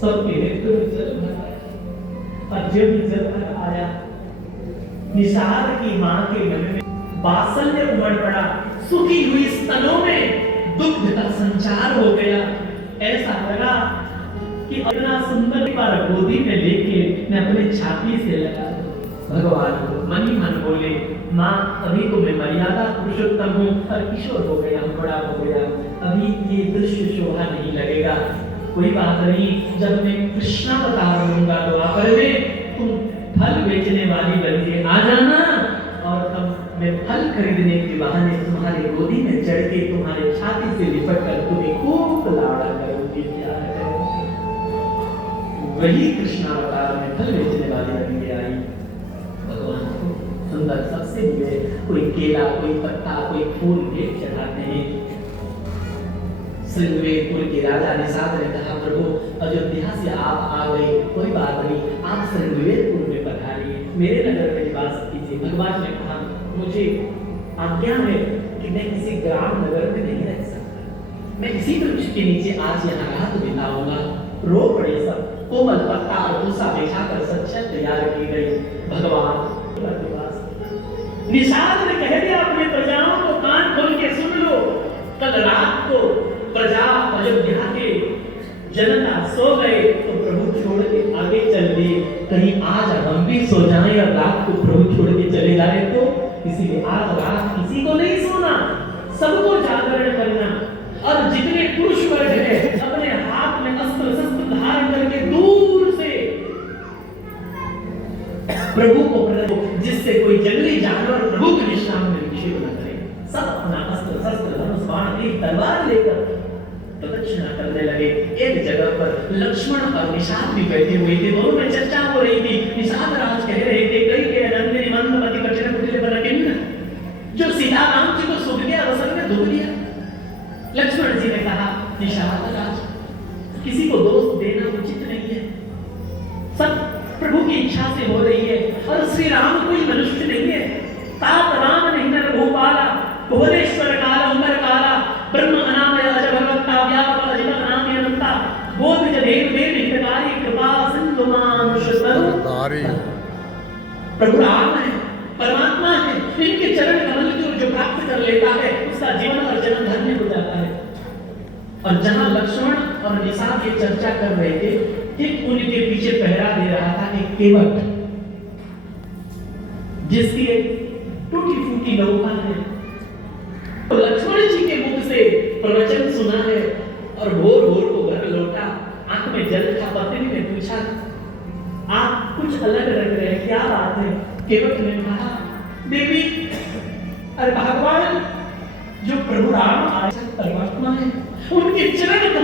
सबके नेत्र में जल भर आया। और जब जल भर आया, निषाद की मां के मन में वात्सल्य उमड़ पड़ा, सुखी हुई स्तनों में दुग्ध का संचार हो गया। ऐसा लगा कि इतना सुंदर बार गोदी में लेके मैं अपने छाती से लगा दूं। भगवान मन ही मन बोले, माँ अभी तो मैं मर्यादा पुरुषोत्तम हूँ और किशोर हो गया, बड़ा हो गया, अभी ये दृश्य शोभा नहीं लगेगा। कोई बात नहीं, जब मैं कृष्णावतार लूंगा द्वापर में, तुम फल बेचने वाली बन के आ जाना और तब मैं फल खरीदने के बहाने तुम्हारे गोदी में चढ़ के तुम्हारे छाती से लिपट कर तुम्हें खूब लाड़ा करूंगी, प्यार करूंगी। वही कृष्णावतार में फल बेचने वाली बन के आई। भगवान को सुंदर सबसे मिले, कोई केला, कोई पत्ता, कोई फूल भेंट चढ़ाते हैं। श्रृंगवेरपुर के राजा निषाद ने कहा, प्रभु अयोध्या से आप आ गए, कोई बात नहीं, आप श्रृंगवेरपुर में पधारिए, मेरे नगर में निवास कीजिए। भगवान ने कहा, मुझे आज्ञा है कि मैं किसी ग्राम नगर में नहीं रह सकता, मैं इसी वृक्ष के नीचे आज यहाँ रात बिताऊंगा। रो पड़े सब, कोमल पत्ता और भूसा बिछाकर सज्जन तैयार की गई। भगवान निषाद ने कह दिया, अपने प्रजाओं को कान खोल के सुन लो, कल रात को प्रजा अयोध्या के जनता सो गए तो प्रभु छोड़ के आगे चल दिए, कहीं आज हम भी सो जाएं और रात को प्रभु छोड़ के चले जाए तो। इसीलिए आज रात किसी को नहीं सोना, सबको जागरण करना। और जितने पुरुष वर्ग है अपने हाथ में अस्त्र शस्त्र धारण करके दूर से प्रभु को प्रणव, जिससे कोई जंगली जानवर प्रभु के निशान में निक्षेप न करे। सब अपना अस्त्र शस्त्र धनुष बाण एक तलवार लेकर प्रदक्षिणा करने लगे। एक जगह पर लक्ष्मण और निषाद भी बैठे हुए थे, दोनों में चर्चा हो रही थी। निषाद राज कह रहे थे, कई के नंदिनी मंदमति कठिन कुटिल बनकिन, जो सीता राम जी को सुध गया रसन में धुल दिया। लक्ष्मण जी ने कहा, निषाद राज, किसी को दोष देना उचित नहीं है, सब प्रभु की इच्छा से हो रही है। और श्री राम कोई मनुष्य नहीं है, तात राम नहीं नर भूपाला, भुवनेश्वर काल उमर काला, ब्रह्म अनामय अज भगवत्ता व्यापक अजित अनामय अनंता, बोध जदेव देव हितकारी कृपा सिंधु मानुष तारी। प्रभु राम है, परमात्मा है, इनके चरण कमल की जो प्राप्त कर लेता है उसका जीवन और जन्म धन्य हो जाता है। और जहां लक्ष्मण और निषाद ये चर्चा कर रहे थे, ठीक उनके पीछे पहरा दे रहा था एक केवट, जिसकी एक टूटी फूटी नौका है। तो लक्ष्मण जी के मुख से प्रवचन सुना है और भोर भोर को घर लौटा, आंख में जल था। पत्नी ने पूछा, आप कुछ अलग लग रहे हैं, क्या बात है? केवट ने कहा, देवी, अरे भगवान जो प्रभु राम आए परमात्मा है, उनके चरण